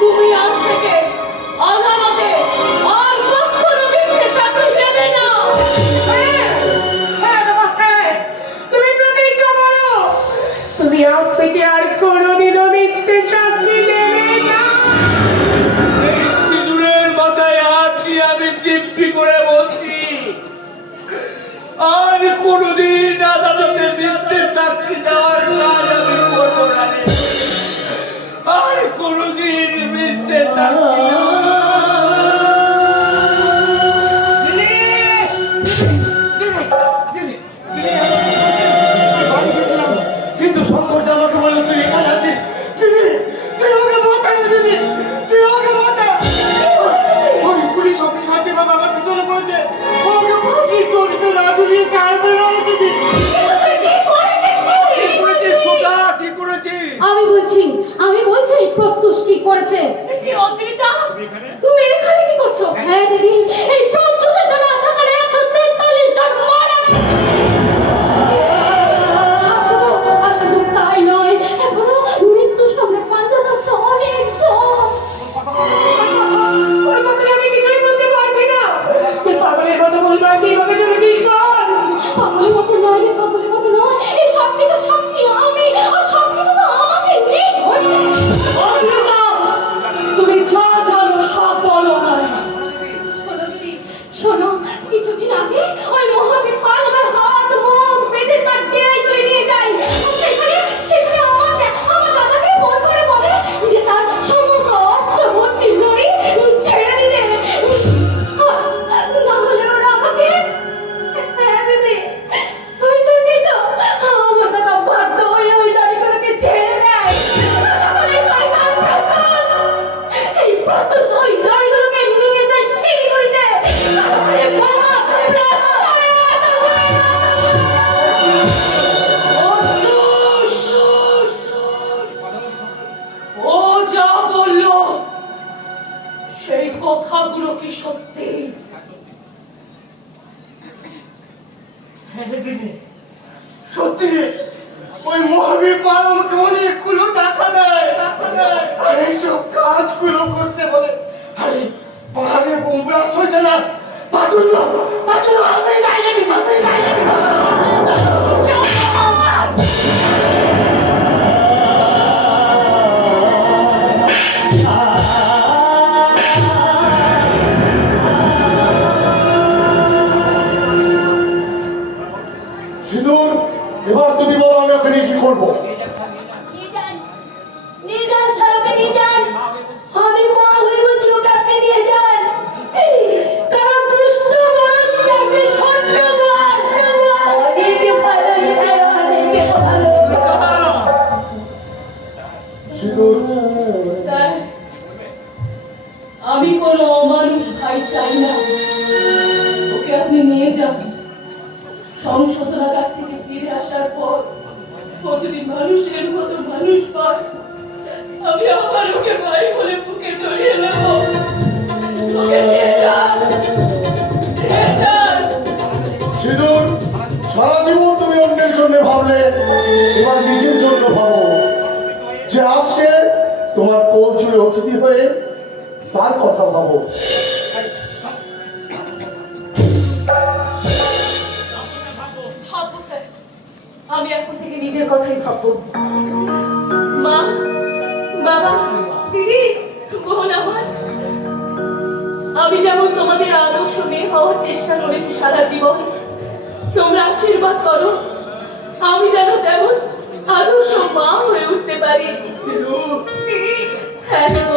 তুমি আজ থেকে আদালতে আর কখনো মিথ্যে সাক্ষী দেবে না। তুমি প্রতিজ্ঞা করো তুমি আজ থেকে আর কোনোদিনও মিথ্যে সাক্ষী দেবে না। এই সিঁদুরের মাথায় হাত দিয়ে আমি দিব্যি করে বলছি, আর কোনোদিন আদালতে মিথ্যে সাক্ষী দেওয়ার কাজ আমি করবো না। আর কোনোদিন মিথ্যে সাক্ষী দেব না। কিন্তু শঙ্করটা আমাকে বললো তুই এখানে আছিস। তুই আমাকে বাঁচা না দিদি, তুই আমাকে বাঁচা। ওই পুলিশ অফিস আছে বাবা, আমার পিছনে পড়েছে। ওকে ফাঁসি দড়িতে না ঝুলিয়ে ছাড়বে না দিদি। কি করেছিস খোকা, কি করেছিস? আমি বলছি প্রত্যুষ কি করেছে। তুমি এখানে কি করছো? হ্যাঁ দিদি, এই প্রত্যুষের জন্য সকালে 143 জন মারা গেছে। শুধু তাই নয়, এখনো মৃত্যুর সঙ্গে পাঞ্জা ধরছে অনেকজন। ওর কথা আমি কিছুই বলতে পারছি না। তুই পাগলের মতো বলবার কিভাবে চলেছিস বল? পাগলের মতো নয় রে, পাগলের মতো নয়। এই সব কিছু সাক্ষী আমি, আর সব কিছু তো আমাকে নিয়ে হয়েছে। তুমি যা জানো সব বলো আমায়। শোনো দিদি, শোনো, কিছুদিন আগে ওই মহাবীর পালবার হাত মুখ বেঁধে তার ডেরাই করে নিয়ে যায়। সেখানে আমার দাদাকে ফোন করে বলে যে তার সমস্ত অস্ত্র ভর্তি লড়ি ছেড়ে দিতে, না হলে ওরা আমাকে। হ্যাঁ দিদি, ওই জন্যই তো আমার দাদা বাধ্য হয়ে ওই লড়িগুলোকে ছেড়ে দেয়। এই প্রত্যুষ ওই লড়িগুলোকে নিয়ে যায় শিলিগুড়িতে। ও যা বললো সেই কথাগুলো কি সত্যি? হ্যাঁ দিদি, সত্যি ওই মহাবীর পাল আমাকে অনেকগুলো টাকা দেয় আর এইসব কাজগুলো করতে বলে। আরে পাহাড়ে বোম্বে আসছে না, তার জন্য আমি দাঁড়িয়ে দিব, আমি দাঁড়িয়ে দিব। সিঁদুর, এবার তুমি বলো আমি ওখানে কি করবো? নিয়ে যান সড়কে নিয়ে যান। আমি মা হয়ে বলছি ওকে আপনি নিয়ে যান। কারণ দুষ্ট বাচ্চাকে স্বর্ণবান অনেক ভালো অনেক ভালো। সিঁদুর, স্যার, আমি কোনো অমানুষ ভাই চাই না। ওকে আপনি নিয়ে যান। সংশোধনাগার থেকে ফিরে আসার পর ও যদি মানুষের মতো মানুষ পায়, আমি আবার ওকে ভাই বলে বুকে জড়িয়ে নেব। ওকে নিয়ে যান, নিয়ে যান। সিঁদুর, সারা জীবন তুমি অন্যের জন্য ভাবলে, এবার নিজের জন্য ভাবো। যে আসছে তোমার কোল চুড়ে অতিথি হয়ে, তার কথা ভাবো। ভাববো স্যার, আমি এখন থেকে নিজের কথাই ভাববো। মা, বাবা, দিদি, বোন আমার, আমি যেমন তোমাদের আদর্শ মেয়ে হওয়ার চেষ্টা করেছি সারা জীবন, তোমরা আশীর্বাদ করো আমি যেন তেমন আদর্শ মা হয়ে উঠতে পারি। দিদি, হ্যাঁ দেবো।